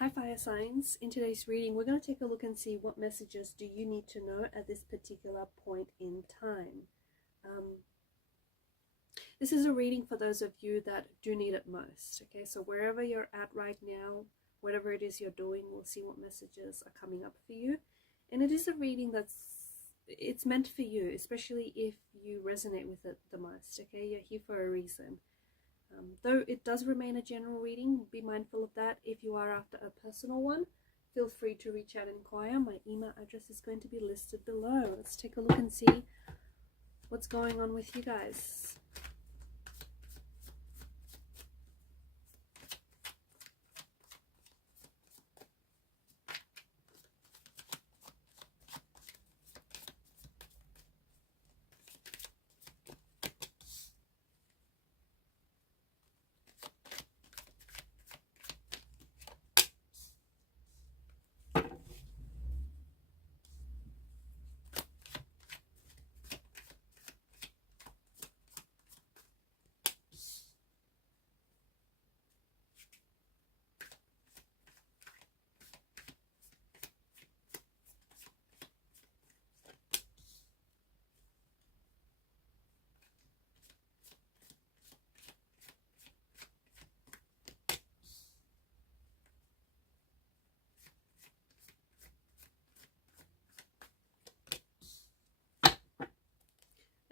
Hi fire signs, in today's reading we're going to take a look and see what messages do you need to know at this particular point in time. This is a reading for those of you that do need it most. Okay, so wherever you're at right now, whatever it is you're doing, we'll see what messages are coming up for you. And it is a reading it's meant for you, especially if you resonate with it the most. Okay, you're here for a reason. Though it does remain a general reading, be mindful of that. If you are after a personal one, feel free to reach out and inquire. My email address is going to be listed below. Let's take a look and see what's going on with you guys.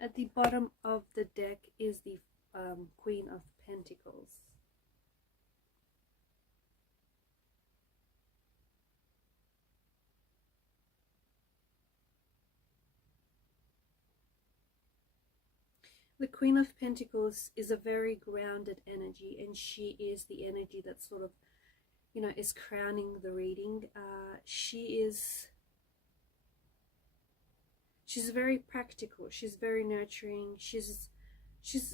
At the bottom of the deck is the Queen of Pentacles. The Queen of Pentacles is a very grounded energy, and she is the energy that sort of, is crowning the reading. She's very practical. She's very nurturing. She's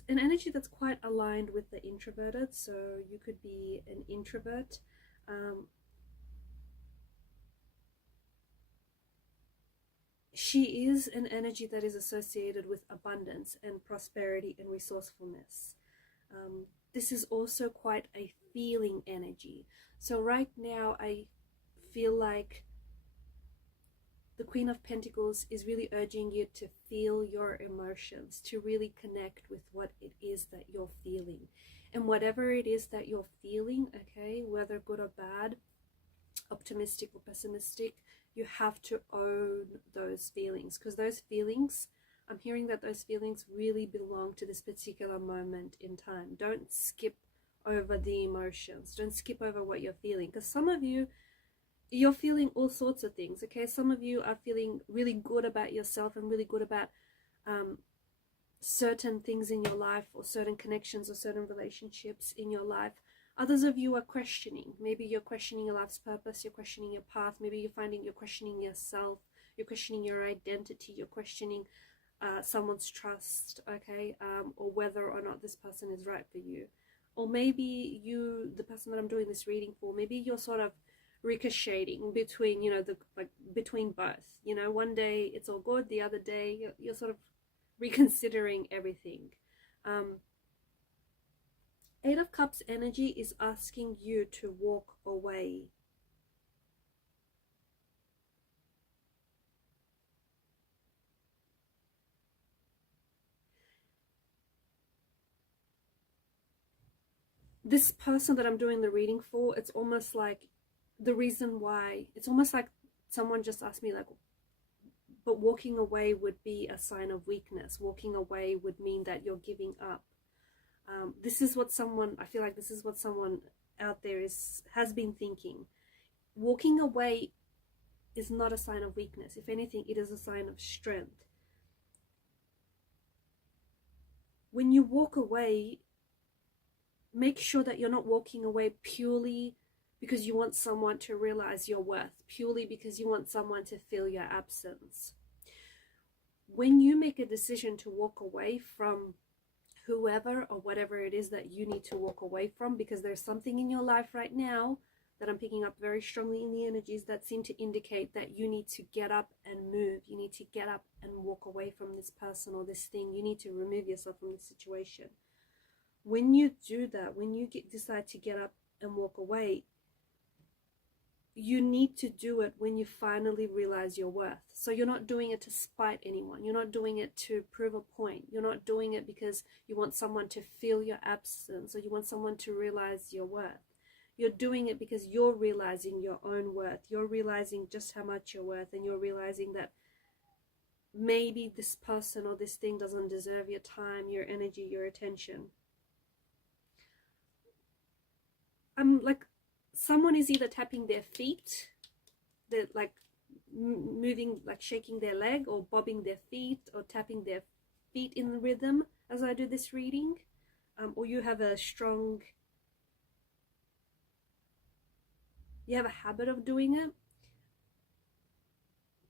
an energy that's quite aligned with the introverted. So you could be an introvert. She is an energy that is associated with abundance and prosperity and resourcefulness. This is also quite a feeling energy. So right now I feel like the Queen of Pentacles is really urging you to feel your emotions, to really connect with what it is that you're feeling. And whatever it is that you're feeling, okay, whether good or bad, optimistic or pessimistic, you have to own those feelings, because those feelings, I'm hearing that those feelings really belong to this particular moment in time. Don't skip over the emotions. Don't skip over what you're feeling, because some of you, you're feeling all sorts of things. Okay, some of you are feeling really good about yourself and really good about certain things in your life, or certain connections or certain relationships in your life. Others of you are questioning. Maybe you're questioning your life's purpose, you're questioning your path, maybe you're questioning yourself, you're questioning your identity, you're questioning someone's trust, okay, or whether or not this person is right for you. Or maybe you, the person that I'm doing this reading for, maybe you're sort of ricocheting between, between both. One day it's all good, the other day you're sort of reconsidering everything. Eight of Cups energy is asking you to walk away. This person that I'm doing the reading for, it's almost like the reason why, it's almost like someone just asked me, like, but walking away would be a sign of weakness. Walking away would mean that you're giving up. This is what someone, I feel like this is what someone out there has been thinking. Walking away is not a sign of weakness. If anything, it is a sign of strength. When you walk away, make sure that you're not walking away purely because you want someone to realize your worth, purely because you want someone to feel your absence. When you make a decision to walk away from whoever or whatever it is that you need to walk away from, because there's something in your life right now that I'm picking up very strongly in the energies that seem to indicate that you need to get up and move. You need to get up and walk away from this person or this thing. You need to remove yourself from this situation. When you do that, when you decide to get up and walk away, you need to do it when you finally realize your worth. So you're not doing it to spite anyone. You're not doing it to prove a point. You're not doing it because you want someone to feel your absence or you want someone to realize your worth. You're doing it because you're realizing your own worth. You're realizing just how much you're worth, and you're realizing that maybe this person or this thing doesn't deserve your time, your energy, your attention. Like, someone is either tapping their feet, they're like moving, like shaking their leg, or bobbing their feet, or tapping their feet in rhythm as I do this reading, or you have a habit of doing it.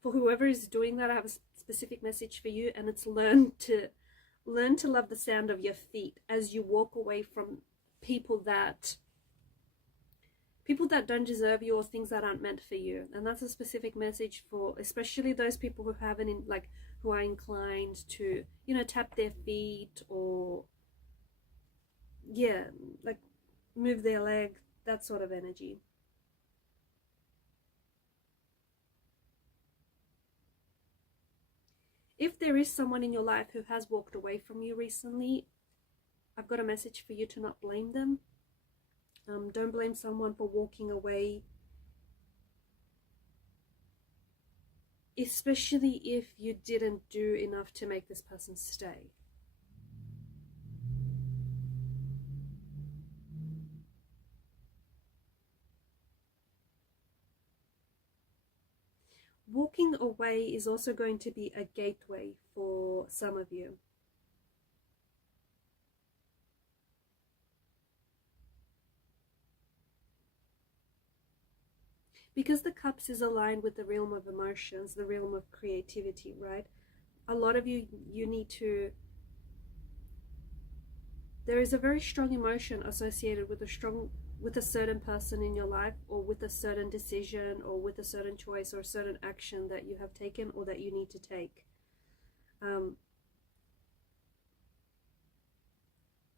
For whoever is doing that, I have a specific message for you, and it's learn to love the sound of your feet as you walk away from people that don't deserve you, or things that aren't meant for you. And that's a specific message for especially those people who haven't, like, who are inclined to, you know, tap their feet, or yeah, like move their leg, that sort of energy. If there is someone in your life who has walked away from you recently, I've got a message for you to not blame them. Don't blame someone for walking away, especially if you didn't do enough to make this person stay. Walking away is also going to be a gateway for some of you. Because the cups is aligned with the realm of emotions, the realm of creativity, right? A lot of you need to... There is a very strong emotion associated with a certain person in your life, or with a certain decision, or with a certain choice, or a certain action that you have taken or that you need to take.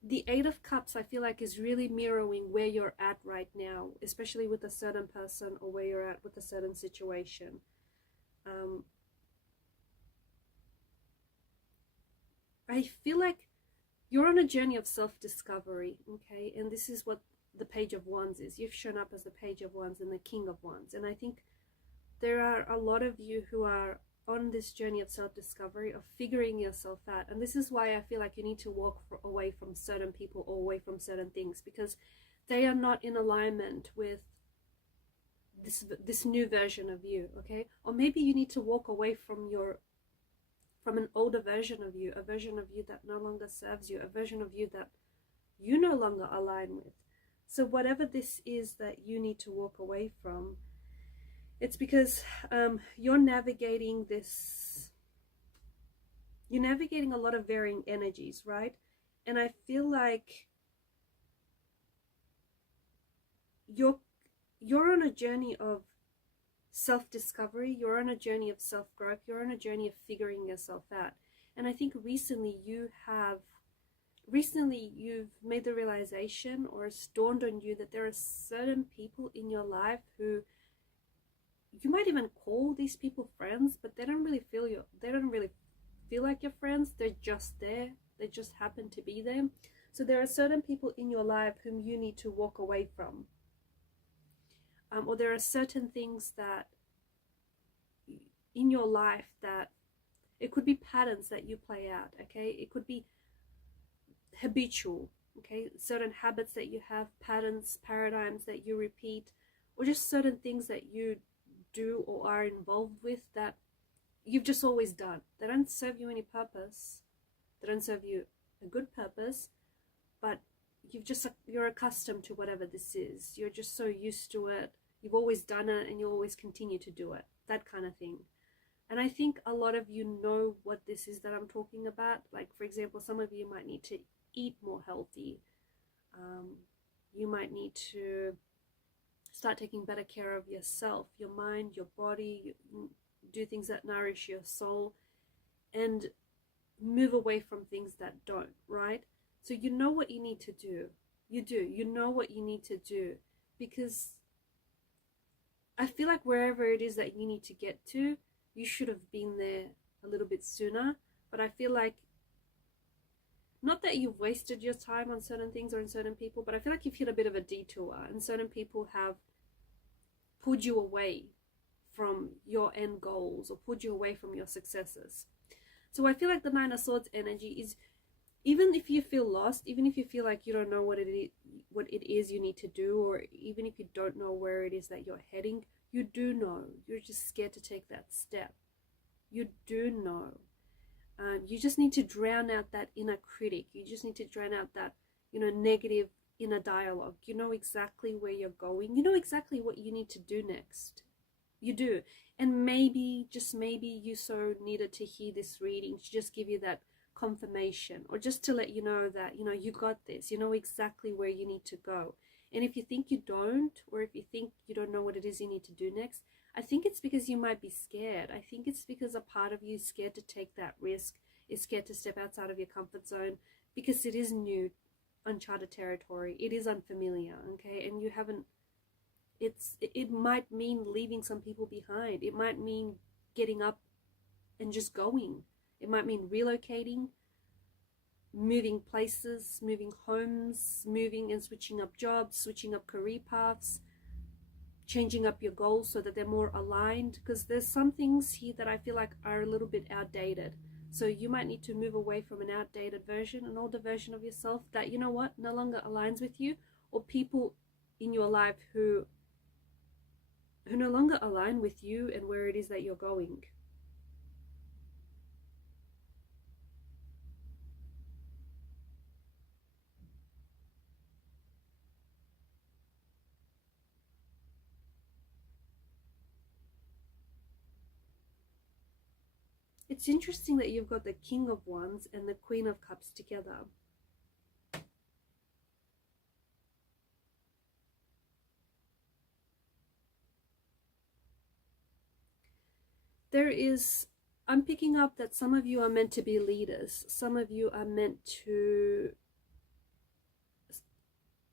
The Eight of Cups, I feel like, is really mirroring where you're at right now, especially with a certain person, or where you're at with a certain situation. I feel like you're on a journey of self-discovery, okay? And this is what the Page of Wands is. You've shown up as the Page of Wands and the King of Wands. And I think there are a lot of you who are on this journey of self-discovery, of figuring yourself out. And this is why I feel like you need to walk away from certain people, or away from certain things, because they are not in alignment with this new version of you, okay? Or maybe you need to walk away from an older version of you, a version of you that no longer serves you, a version of you that you no longer align with. So whatever this is that you need to walk away from, it's because you're navigating a lot of varying energies, right? And I feel like you're on a journey of self-discovery, you're on a journey of self-growth, you're on a journey of figuring yourself out. And I think recently you've made the realization, or it's dawned on you, that there are certain people in your life who you might even call these people friends, but they don't really feel like your friends. They're just there. They just happen to be there. So there are certain people in your life whom you need to walk away from. Or there are certain things that in your life that it could be patterns that you play out, okay? It could be habitual, okay? Certain habits that you have, patterns, paradigms that you repeat, or just certain things that you do or are involved with that you've just always done. They don't serve you any purpose. They don't serve you a good purpose, but you're accustomed to whatever this is. You're just so used to it. You've always done it, and you always continue to do it. That kind of thing. And I think a lot of you know what this is that I'm talking about. Like, for example, some of you might need to eat more healthy. You might need to start taking better care of yourself, your mind, your body, do things that nourish your soul, and move away from things that don't, right? So you know what you need to do. You know what you need to do, because I feel like wherever it is that you need to get to, you should have been there a little bit sooner. But I feel like, not that you've wasted your time on certain things or in certain people, but I feel like you've hit a bit of a detour, and certain people have pulled you away from your end goals or pulled you away from your successes. So I feel like the Nine of Swords energy is, even if you feel lost, even if you feel like you don't know what it is you need to do, or even if you don't know where it is that you're heading, you do know. You're just scared to take that step. You do know. You just need to drown out that inner critic. You just need to drown out that, negative inner dialogue. You know exactly where you're going. You know exactly what you need to do next. You do. And maybe, just maybe, you so needed to hear this reading to just give you that confirmation, or just to let you know that, you got this. You know exactly where you need to go. And if you think you don't, or if you think you don't know what it is you need to do next, I think it's because you might be scared. I think it's because a part of you is scared to take that risk, is scared to step outside of your comfort zone, because it is new, uncharted territory. It is unfamiliar, okay? And you haven't, it might mean leaving some people behind. It might mean getting up and just going. It might mean relocating, moving places, moving homes, moving and switching up jobs, switching up career paths, changing up your goals so that they're more aligned, because there's some things here that I feel like are a little bit outdated. So you might need to move away from an outdated version, an older version of yourself that, no longer aligns with you, or people in your life who no longer align with you and where it is that you're going. It's interesting that you've got the King of Wands and the Queen of Cups together. I'm picking up that some of you are meant to be leaders. Some of you are meant to,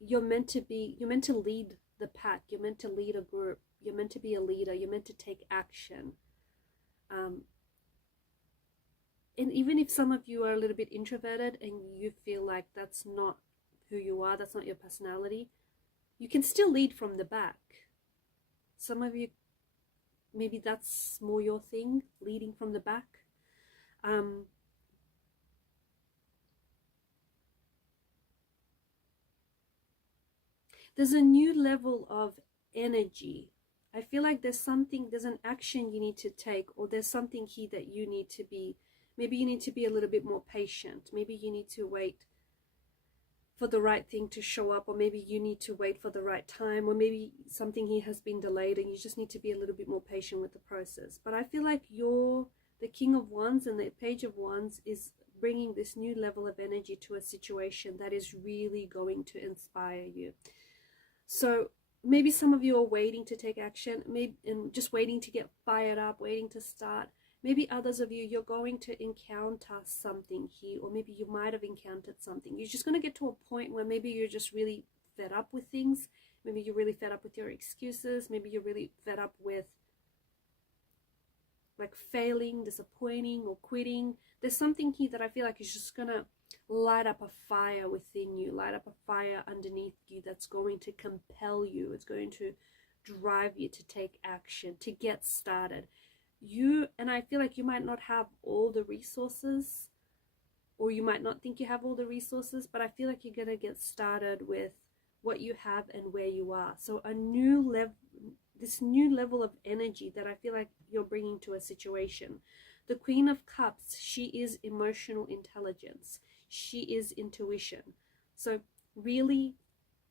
you're meant to lead the pack. You're meant to lead a group. You're meant to be a leader. You're meant to take action. And even if some of you are a little bit introverted and you feel like that's not who you are, that's not your personality, you can still lead from the back. Some of you, maybe that's more your thing, leading from the back. There's a new level of energy. I feel like there's an action you need to take, or there's something here that you need to be, maybe you need to be a little bit more patient. Maybe you need to wait for the right thing to show up, or maybe you need to wait for the right time, or maybe something here has been delayed and you just need to be a little bit more patient with the process. But I feel like the King of Wands and the Page of Wands is bringing this new level of energy to a situation that is really going to inspire you. So maybe some of you are waiting to take action, maybe, and just waiting to get fired up, waiting to start. Maybe others of you, you're going to encounter something here, or maybe you might have encountered something. You're just going to get to a point where maybe you're just really fed up with things. Maybe you're really fed up with your excuses. Maybe you're really fed up with like failing, disappointing, or quitting. There's something here that I feel like is just going to light up a fire within you, light up a fire underneath you that's going to compel you. It's going to drive you to take action, to get started. And I feel like you might not have all the resources, or you might not think you have all the resources, but I feel like you're going to get started with what you have and where you are. So this new level of energy that I feel like you're bringing to a situation. The Queen of Cups, she is emotional intelligence. She is intuition. So really,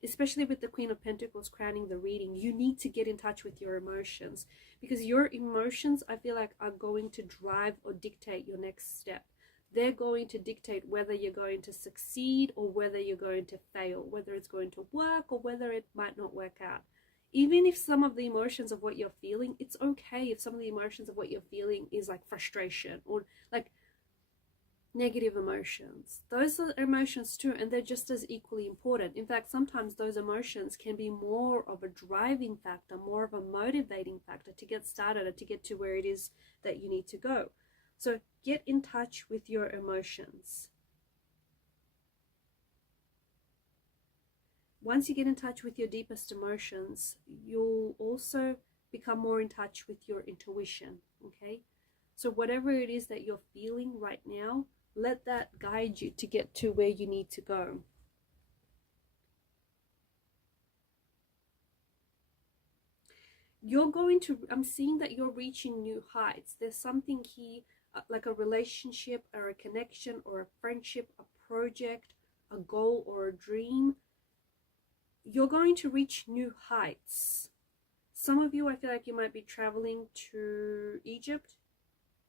especially with the Queen of Pentacles crowning the reading, you need to get in touch with your emotions, because your emotions, I feel like, are going to drive or dictate your next step. They're going to dictate whether you're going to succeed or whether you're going to fail, whether it's going to work or whether it might not work out. Even if some of the emotions of what you're feeling, it's okay if some of the emotions of what you're feeling is like frustration, or like negative emotions. Those are emotions too, and they're just as equally important. In fact, sometimes those emotions can be more of a driving factor, more of a motivating factor to get started or to get to where it is that you need to go. So get in touch with your emotions. Once you get in touch with your deepest emotions, you'll also become more in touch with your intuition, okay? So whatever it is that you're feeling right now, let that guide you to get to where you need to go. I'm seeing that you're reaching new heights. There's something here, like a relationship or a connection or a friendship, a project, a goal or a dream. You're going to reach new heights. Some of you, I feel like you might be traveling to Egypt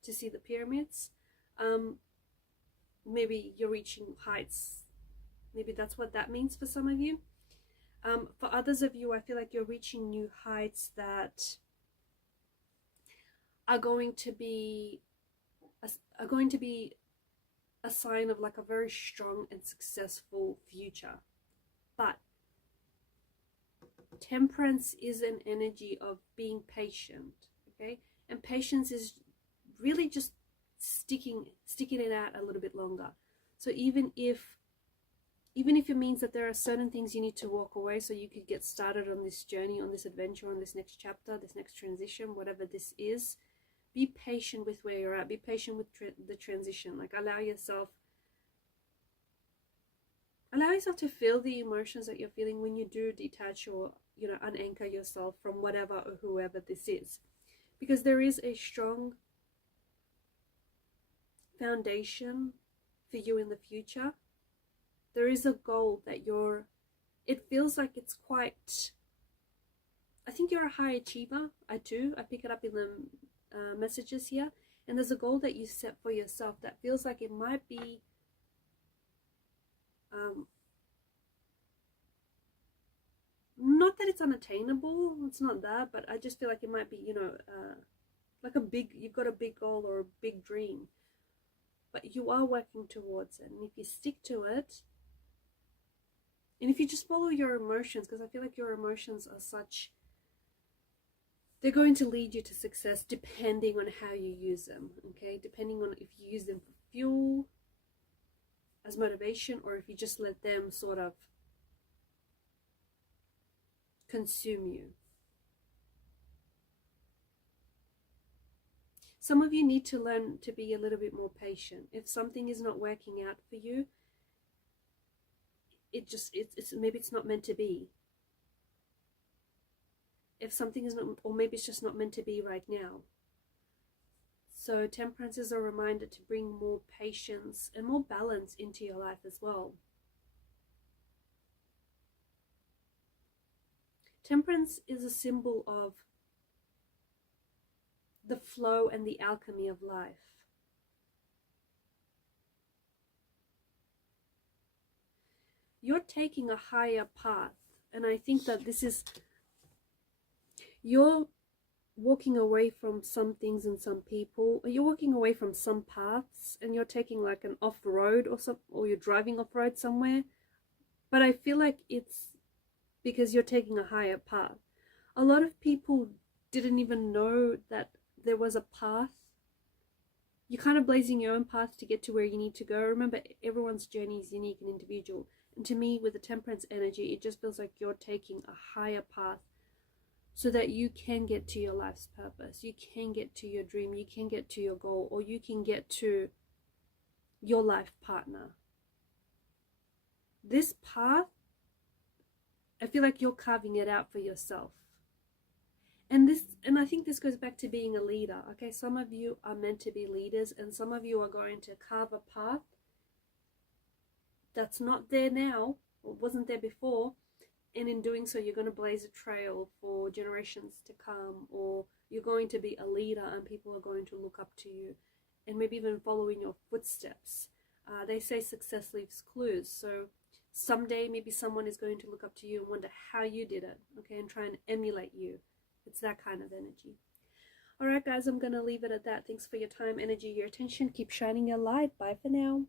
to see the pyramids. Maybe you're reaching heights. Maybe that's what that means for some of you. For others of you, I feel like you're reaching new heights that are going to be a sign of like a very strong and successful future. But Temperance is an energy of being patient, okay? And patience is really just sticking it out a little bit longer. So even if it means that there are certain things you need to walk away so you could get started on this journey, on this adventure, on this next chapter, this next transition, whatever this is, be patient with where you're at. Be patient with the transition. Like allow yourself to feel the emotions that you're feeling when you do detach or, you know, unanchor yourself from whatever or whoever this is. Because there is a strong foundation for you in the future. There is a goal that it feels like it's quite, I think you're a high achiever. I pick it up in the messages here. And there's a goal that you set for yourself that feels like it might be not that it's unattainable, it's not that, but I just feel like it might be, you know, like you've got a big goal or a big dream, but you are working towards it. And if you stick to it, and if you just follow your emotions, because I feel like your emotions are they're going to lead you to success depending on how you use them, okay? Depending on if you use them for fuel, as motivation, or if you just let them sort of consume you. Some of you need to learn to be a little bit more patient. If something is not working out for you, maybe it's not meant to be. If something is not, or maybe it's just not meant to be right now. So Temperance is a reminder to bring more patience and more balance into your life as well. Temperance is a symbol of the flow and the alchemy of life. You're taking a higher path, and I think that you're walking away from some things and some people. You're walking away from some paths, and you're taking like an off-road or you're driving off-road somewhere. But I feel like it's because you're taking a higher path. A lot of people didn't even know that there was a path. You're kind of blazing your own path to get to where you need to go. Remember, everyone's journey is unique and individual. And to me, with the Temperance energy, it just feels like you're taking a higher path so that you can get to your life's purpose. You can get to your dream. You can get to your goal, or you can get to your life partner. This path, I feel like you're carving it out for yourself. And I think this goes back to being a leader. Okay, some of you are meant to be leaders, and some of you are going to carve a path that's not there now, or wasn't there before, and in doing so you're going to blaze a trail for generations to come, or you're going to be a leader and people are going to look up to you and maybe even follow in your footsteps. They say success leaves clues, so someday maybe someone is going to look up to you and wonder how you did it, okay, and try and emulate you. It's that kind of energy. Alright guys, I'm going to leave it at that. Thanks for your time, energy, your attention. Keep shining your light. Bye for now.